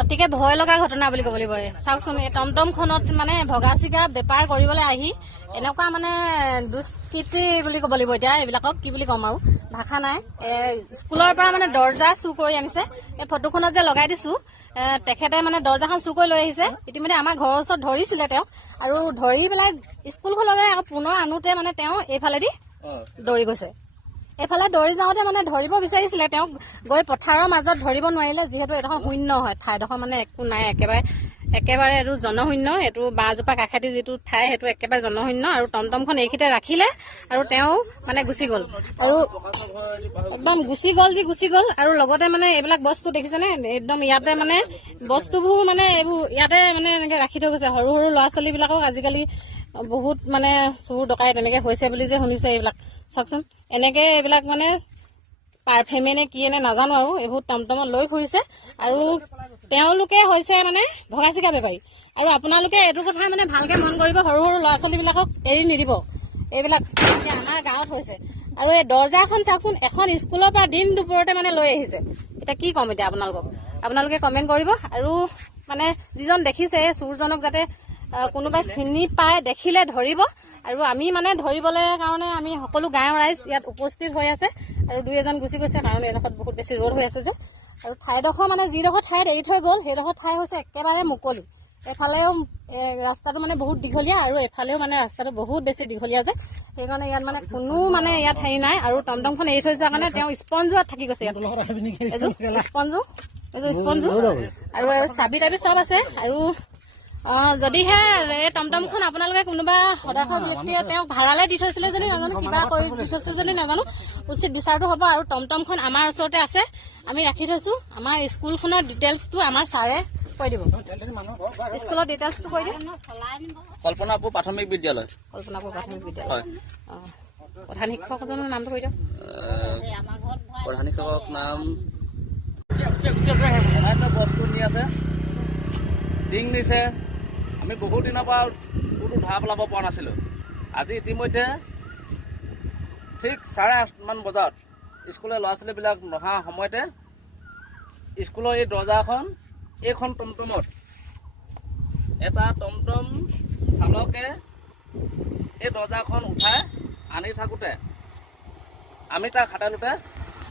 অতিকে ভয় লগা ঘটনা বুলি ক'ব লাগিব। চাওকচোন এই টমটমখনত মানে ভগা চিগা বেপাৰ কৰিবলৈ আহি এনেকুৱা মানে দুষ্কৃতি বুলি ক'ব লাগিব। এতিয়া এইবিলাকক কি বুলি ক'ম আৰু ভাষা নাই। স্কুলৰ পৰা মানে দৰ্জা চুৰ কৰি আনিছে। এই ফটোখনত যে লগাই দিছো তেখেতে মানে দৰ্জাখন চুৰ কৰি লৈ আহিছে। ইতিমধ্যে আমাৰ ঘৰৰ ওচৰত ধৰিছিলে তেওঁক, আৰু ধৰি পেলাই স্কুলখনলৈ আকৌ পুনৰ আনোতে মানে তেওঁ এইফালেদি দৌৰি গৈছে। এইফালে দৌৰি যাওঁতে মানে ধৰিব বিচাৰিছিলে, তেওঁক গৈ পথাৰৰ মাজত ধৰিব নোৱাৰিলে, যিহেতু এইডোখৰ শূন্য হয়, ঠাইডোখৰ মানে একো নাই, একেবাৰে এইটো জনশূন্য। এইটো বাঁহজোপা কাষেদি যিটো ঠাই সেইটো একেবাৰে জনশূন্য, আৰু টমটমখন এইখিনিতে ৰাখিলে আৰু তেওঁ মানে গুচি গ'ল, আৰু একদম গুচি গ'ল। আৰু লগতে মানে এইবিলাক বস্তু দেখিছেনে, একদম ইয়াতে মানে বস্তুবোৰ মানে এইবোৰ ইয়াতে মানে এনেকে ৰাখি থৈ গৈছে। সৰু সৰু ল'ৰা ছোৱালীবিলাকক আজিকালি বহুত মানে চুৰ ডকাইত তেনেকে হৈছে বুলি যে শুনিছে। এইবিলাক চাওকচোন, এনেকে এইবিলাক মানে পাৰফেমে নে কি এনে নাজানো, আৰু এইবোৰ টমটমত লৈ ফুৰিছে, আৰু তেওঁলোকে হৈছে মানে ভগা চিগা বেপাৰী। আৰু আপোনালোকে এইটো কথা মানে ভালকে মন কৰিব, সৰু সৰু ল'ৰা ছোৱালীবিলাকক এৰি নিদিব। এইবিলাক আমাৰ গাঁৱত হৈছে। আৰু এই দৰ্জাখন চাওকচোন, এখন স্কুলৰ পৰা দিন দুপৰতে মানে লৈ আহিছে। এতিয়া কি ক'ম এতিয়া আপোনালোকে কমেণ্ট কৰিব। আৰু মানে যিজন দেখিছে এই চুৰজনক যাতে কোনোবাই চিনি পায়, দেখিলে ধৰিব। আৰু আমি মানে ধৰিবলৈ কাৰণে আমি সকলো গাঁৱৰ ৰাইজ ইয়াত উপস্থিত হৈ আছে, আৰু দুই এজন গুচি গৈছে, কাৰণ এডোখৰত বহুত বেছি ৰ'দ হৈ আছে যে। আৰু ঠাইডোখৰ মানে যিডোখৰ ঠাইত এৰি থৈ গ'ল সেইডোখৰ ঠাই হৈছে একেবাৰে মুকলি। এফালেও ৰাস্তাটো মানে বহুত দীঘলীয়া, আৰু এফালেও মানে ৰাস্তাটো বহুত বেছি দীঘলীয়া যে, সেইকাৰণে ইয়াত মানে কোনো মানে ইয়াত হেৰি নাই। আৰু টমটমখন এৰি থৈ যোৱাৰ কাৰণে তেওঁ স্পঞ্জত থাকি গৈছে। ইয়াত স্পঞ্জো আৰু চাবি তাবি চব আছে। আৰু যদিহে এই টমটমখন আপোনালোকে কোনোবা সদাশৰ ব্যক্তিয়ে তেওঁক ভাড়ালৈ দি থৈছিলে যদি নাজানো, কিবা কৰি দি থৈছে যদি নাজানো, উচিত বিচাৰটো হ'ব। আৰু টমটমখন আমাৰ ওচৰতে আছে, আমি ৰাখি থৈছো। আমাৰ স্কুলখনৰ ডিটেইলছটো আমাৰ ছাৰে কৈ দিব। স্কুলৰ ডিটেইলছটো কৈ দিব। কল্পনাপুৰ প্ৰাথমিক বিদ্যালয়। প্ৰধান শিক্ষকজনৰ নামটো কৈ দিয়ক। প্ৰধান শিক্ষকৰ নাম বস্তু নি আছে, টিং নিছে। আমি বহুত দিনৰ পৰা চুৰটো ধৰা পেলাব পৰা নাছিলোঁ। আজি ইতিমধ্যে ঠিক 8:30মান বজাত স্কুলৰ ল'ৰা ছোৱালীবিলাক নহা সময়তে স্কুলৰ এই দৰ্জাখন, এইখন টমটমত এটা টমটম চালকে এই দৰ্জাখন উঠাই আনি থাকোঁতে আমি তাক হাতালোতে